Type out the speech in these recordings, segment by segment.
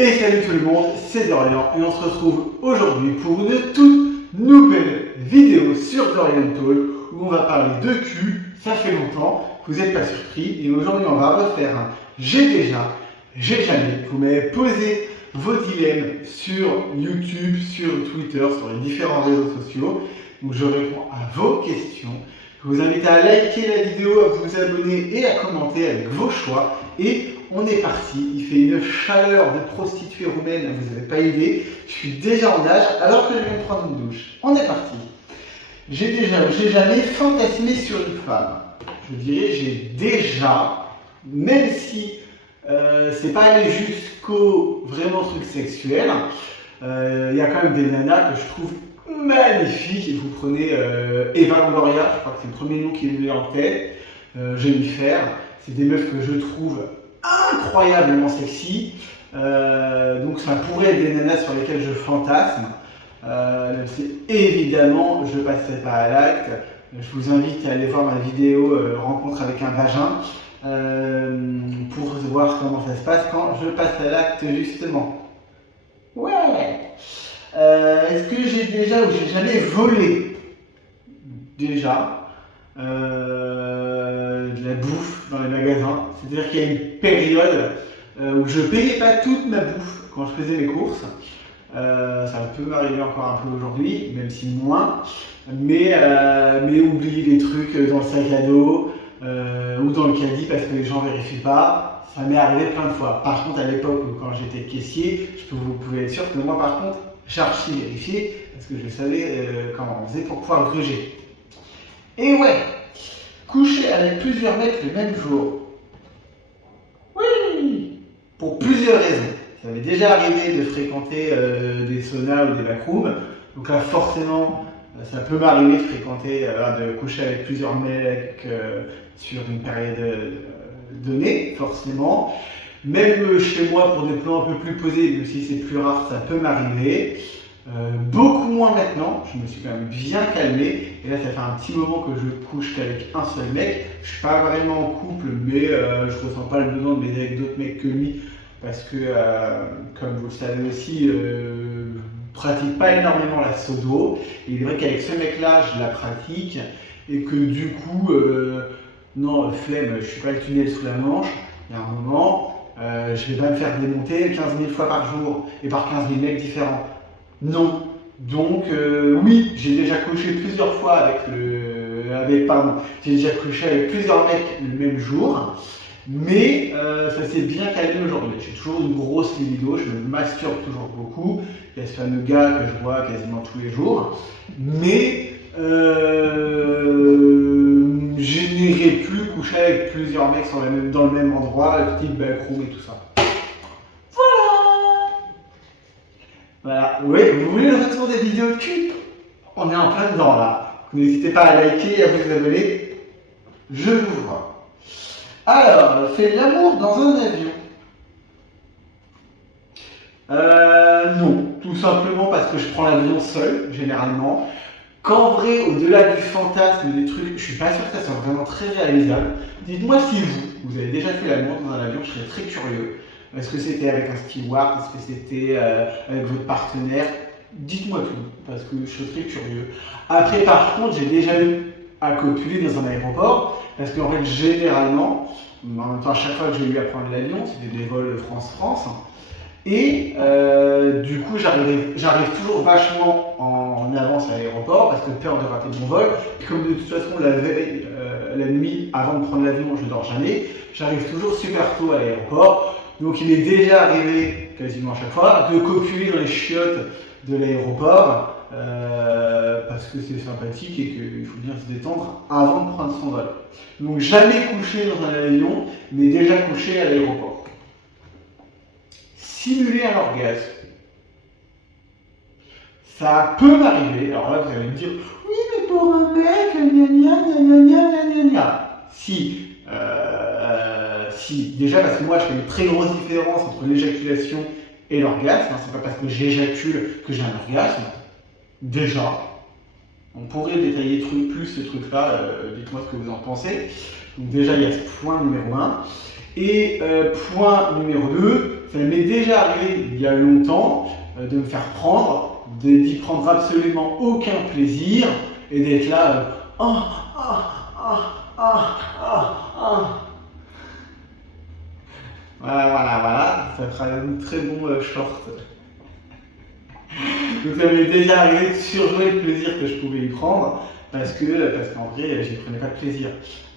Et salut tout le monde, c'est Dorian et on se retrouve aujourd'hui pour une toute nouvelle vidéo sur Dorian Talk où on va parler de cul. Ça fait longtemps, vous n'êtes pas surpris, et aujourd'hui on va refaire un j'ai déjà, j'ai jamais. Vous m'avez posé vos dilemmes sur YouTube, sur Twitter, sur les différents réseaux sociaux, donc je réponds à vos questions. Je vous invite à liker la vidéo, à vous abonner et à commenter avec vos choix. Et on est parti, il fait une chaleur de prostituée roumaine, vous n'avez pas idée. Je suis déjà en nage alors que je viens de prendre une douche. On est parti. J'ai jamais fantasmé sur une femme. Je dirais j'ai déjà, même si c'est pas allé jusqu'au vraiment truc sexuel, il y a quand même des nanas que je trouve magnifiques. Et vous prenez Eva Longoria, je crois que c'est le premier nom qui me vient en tête, Jennifer, c'est des meufs que je trouve incroyablement sexy, donc ça pourrait être des nanas sur lesquelles je fantasme. Évidemment, je ne passerai pas à l'acte. Je vous invite à aller voir ma vidéo Rencontre avec un vagin pour voir comment ça se passe quand je passe à l'acte justement. Ouais. Est-ce que j'ai déjà ou j'ai jamais volé? Déjà. De la bouffe dans les magasins. C'est-à-dire qu'il y a une période où je payais pas toute ma bouffe quand je faisais mes courses. Ça peut m'arriver encore un peu aujourd'hui, même si moins. Mais oublier des trucs dans le sac à dos ou dans le caddie parce que les gens vérifient pas. Ça m'est arrivé plein de fois. Par contre, à l'époque où quand j'étais caissier, vous pouvez être sûr que moi, par contre, j'archi vérifié parce que je savais comment on faisait pour pouvoir gruger. Et ouais, coucher avec plusieurs mecs le même jour. Oui, pour plusieurs raisons. Ça m'est déjà arrivé de fréquenter des saunas ou des backrooms. Donc là, forcément, ça peut m'arriver de fréquenter, de coucher avec plusieurs mecs sur une période donnée, forcément. Même chez moi, pour des plans un peu plus posés, même si c'est plus rare, ça peut m'arriver. Beaucoup moins maintenant, je me suis quand même bien calmé. Et là, ça fait un petit moment que je couche qu'avec un seul mec. Je suis pas vraiment en couple, mais je ressens pas le besoin de m'aider avec d'autres mecs que lui. Parce que, comme vous le savez aussi, je pratique pas énormément la sodo. Et il est vrai qu'avec ce mec-là, je la pratique. Et que du coup, non, flemme, je suis pas le tunnel sous la manche. Il y a un moment, je vais pas me faire démonter 15 000 fois par jour et par 15 000 mecs différents. Non. Donc oui, j'ai déjà couché plusieurs fois j'ai déjà couché avec plusieurs mecs le même jour, mais ça s'est bien calmé aujourd'hui. J'ai toujours une grosse libido, je me masturbe toujours beaucoup. Il y a ce fameux gars que je vois quasiment tous les jours, mais je n'irai plus coucher avec plusieurs mecs dans le même endroit, type backroom et tout ça. Voilà, oui, vous voulez le retour des vidéos de cul? On est en plein dedans là. N'hésitez pas à liker et à vous abonner. Je vous vois. Alors, fait l'amour dans un avion? Non, tout simplement parce que je prends l'avion seul, généralement. Qu'en vrai, au-delà du fantasme des trucs, je suis pas sûr que ça soit vraiment très réalisable. Dites-moi si vous avez déjà fait l'amour dans un avion, je serais très curieux. Est-ce que c'était avec un steward? Est-ce que c'était avec votre partenaire? Dites-moi tout, parce que je suis très curieux. Après, par contre, j'ai déjà eu à copuler dans un aéroport, parce qu'en fait, généralement, en même temps, à chaque fois que j'ai eu à prendre l'avion, c'était des vols France-France, et du coup, j'arrive toujours vachement en avance à l'aéroport, parce que peur de rater mon vol. Et comme de toute façon, la nuit, avant de prendre l'avion, je dors jamais, j'arrive toujours super tôt à l'aéroport. Donc il est déjà arrivé, quasiment à chaque fois, de copuler dans les chiottes de l'aéroport, parce que c'est sympathique et qu'il faut bien se détendre avant de prendre son vol. Donc jamais couché dans un avion, mais déjà couché à l'aéroport. Simuler un orgasme. Ça peut m'arriver, alors là vous allez me dire, oui mais pour un mec, gna gna gna gna gna gna gna. Si, déjà parce que moi je fais une très grosse différence entre l'éjaculation et l'orgasme. C'est pas parce que j'éjacule que j'ai un orgasme. Déjà, on pourrait détailler plus ce truc-là, dites-moi ce que vous en pensez. Donc déjà il y a ce point numéro 1. Et point numéro 2, ça m'est déjà arrivé il y a longtemps de me faire prendre, d'y prendre absolument aucun plaisir et d'être là, Voilà, ça fera un très bon short. Donc ça m'est déjà arrivé de surjouer le plaisir que je pouvais y prendre parce qu'en vrai, j'y prenais pas de plaisir.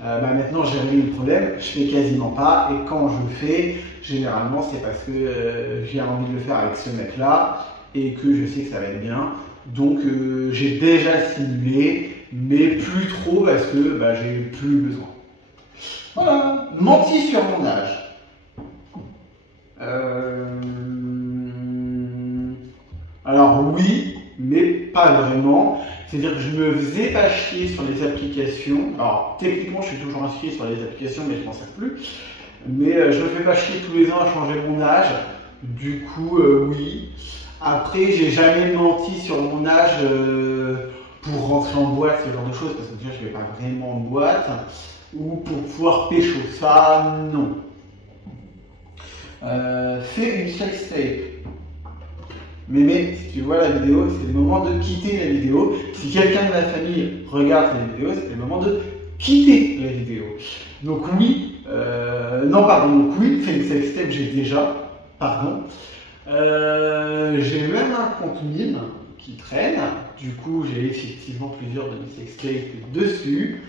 Maintenant, j'ai réglé le problème, je fais quasiment pas et quand je le fais, généralement, c'est parce que j'ai envie de le faire avec ce mec-là et que je sais que ça va être bien. Donc j'ai déjà simulé, mais plus trop parce que j'ai plus besoin. Voilà, menti sur mon âge. Alors oui, mais pas vraiment. C'est-à-dire que je me faisais pas chier sur les applications. Alors techniquement, je suis toujours inscrit sur les applications, mais je m'en sers plus. Mais je me fais pas chier tous les ans à changer mon âge. Du coup, oui. Après, j'ai jamais menti sur mon âge pour rentrer en boîte, ce genre de choses, parce que déjà, je vais pas vraiment en boîte. Ou pour pouvoir pécho. Ça, non. Fais une sextape. Mais si tu vois la vidéo, c'est le moment de quitter la vidéo. Si quelqu'un de ma famille regarde la vidéo, c'est le moment de quitter la vidéo. Donc oui, donc oui, fais une sextape, j'ai déjà, pardon. J'ai même un compte mime qui traîne. Du coup, j'ai effectivement plusieurs de mes sextapes dessus.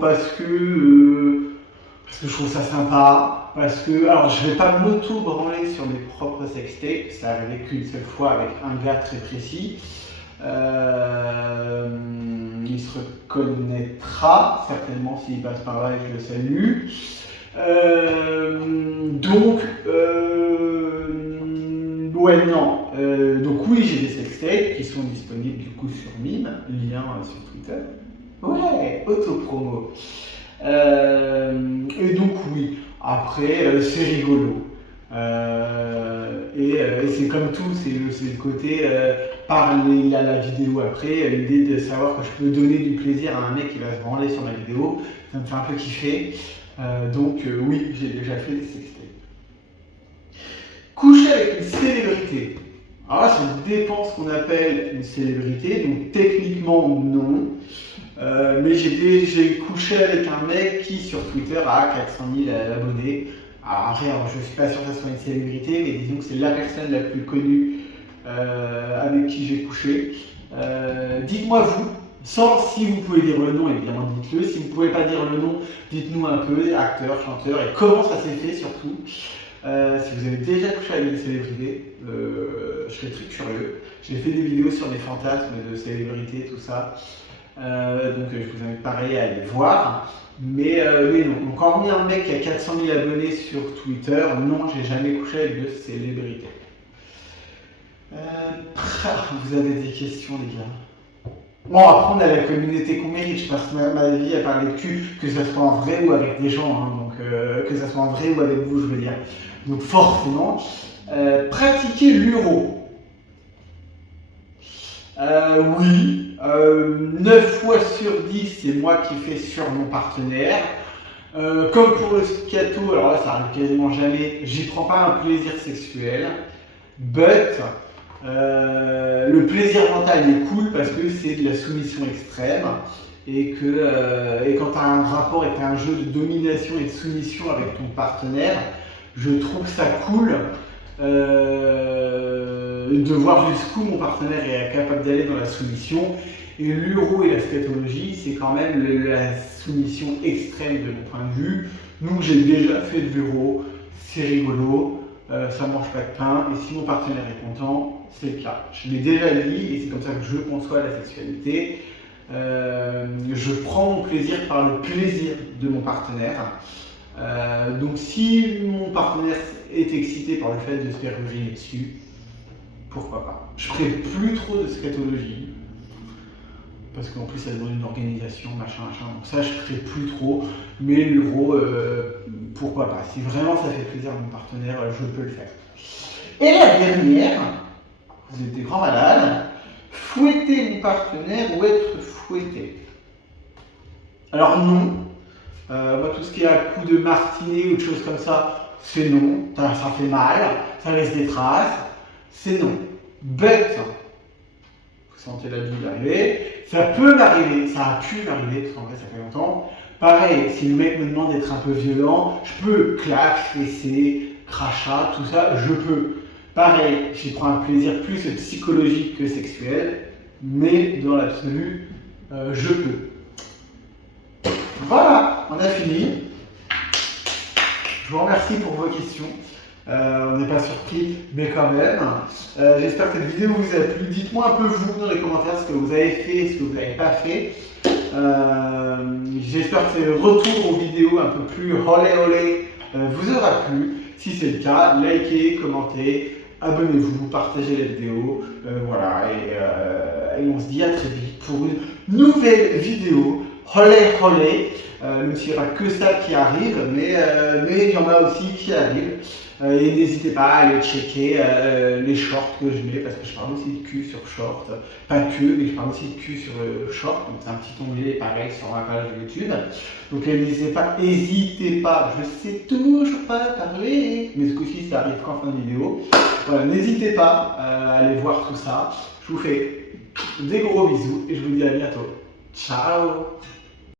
Parce que je trouve ça sympa, alors je vais pas m'auto-branler sur mes propres sextapes, ça arrivé qu'une seule fois avec un gars très précis. Il se reconnaîtra certainement s'il passe par là et je le salue. Donc oui, j'ai des sextapes qui sont disponibles du coup sur Mime, lien sur Twitter. Ouais, auto-promo. Et donc oui, après c'est rigolo. Et c'est comme tout, c'est le côté parler à la vidéo après, l'idée de savoir que je peux donner du plaisir à un mec qui va se branler sur ma vidéo, ça me fait un peu kiffer. Oui, j'ai déjà fait des sextapes. Coucher avec une célébrité. Alors là, ça dépend ce qu'on appelle une célébrité, donc techniquement non. Mais j'ai couché avec un mec qui sur Twitter a 400 000 abonnés. Alors je ne suis pas sûr que ce soit une célébrité, mais disons que c'est la personne la plus connue avec qui j'ai couché. Dites-moi vous, si vous pouvez dire le nom, évidemment dites-le. Si vous ne pouvez pas dire le nom, dites-nous un peu, acteur, chanteur, et comment ça s'est fait surtout. Si vous avez déjà couché avec une célébrité, je serais très curieux. J'ai fait des vidéos sur des fantasmes de célébrités, tout ça. Donc je vous invite pareil à aller voir. Mais non. Donc hormis un mec qui a 400 000 abonnés sur Twitter, non, j'ai jamais couché avec de célébrités. Vous avez des questions les gars? Bon, après on a la communauté qu'on mérite, je passe ma vie à parler de cul, que ce soit en vrai ou avec des gens, hein, donc que ce soit en vrai ou avec vous, je veux dire. Donc forcément, pratiquer l'uro. Oui, 9 fois sur 10, c'est moi qui fais sur mon partenaire. Comme pour le scato, alors là ça arrive quasiment jamais, j'y prends pas un plaisir sexuel, but le plaisir mental est cool parce que c'est de la soumission extrême et quand tu as un rapport et tu as un jeu de domination et de soumission avec ton partenaire, je trouve ça cool de voir jusqu'où mon partenaire est capable d'aller dans la soumission. Et l'uro et la scatologie, c'est quand même la soumission extrême de mon point de vue. Donc j'ai déjà fait de l'uro, c'est rigolo, ça mange pas de pain, et si mon partenaire est content, c'est le cas. Je l'ai déjà dit, et c'est comme ça que je conçois la sexualité. Je prends mon plaisir par le plaisir de mon partenaire. Donc si mon partenaire est excité par le fait de se faire uriner dessus, pourquoi pas. Je ferai plus trop de scatologie, parce qu'en plus ça demande une organisation, machin, donc ça je ferai plus trop, mais l'uro, pourquoi pas. Si vraiment ça fait plaisir à mon partenaire, je peux le faire. Et la dernière, vous êtes des grands malades, fouetter mon partenaire ou être fouetté. Alors non, moi tout ce qui est à coup de martinet ou de choses comme ça, c'est non. Ça fait mal, ça laisse des traces, c'est non. Bête, vous sentez la vie arriver. Ça peut m'arriver, ça a pu m'arriver, parce qu'en vrai ça fait longtemps. Pareil, si le mec me demande d'être un peu violent, je peux claque, fessé, crachat, tout ça, je peux. Pareil, j'y prends un plaisir plus psychologique que sexuel, mais dans l'absolu, je peux. Voilà, on a fini. Je vous remercie pour vos questions. On n'est pas surpris, mais quand même. J'espère que cette vidéo vous a plu. Dites-moi un peu vous dans les commentaires ce que vous avez fait, ce que vous n'avez pas fait. J'espère que ce retour aux vidéos un peu plus olé olé vous aura plu. Si c'est le cas, likez, commentez, abonnez-vous, partagez la vidéo. Voilà, et on se dit à très vite pour une nouvelle vidéo. Olé olé. Même s'il n'y aura que ça qui arrive, mais il y en a aussi qui arrivent. Et n'hésitez pas à aller checker les shorts que je mets, parce que je parle aussi de cul sur short. Pas que, mais je parle aussi de cul sur short. Donc c'est un petit onglet pareil sur ma page YouTube. Donc n'hésitez pas, je sais toujours pas parler, mais ce coup-ci ça arrive qu'en fin de vidéo. Voilà, n'hésitez pas à aller voir tout ça. Je vous fais des gros bisous et je vous dis à bientôt. Ciao!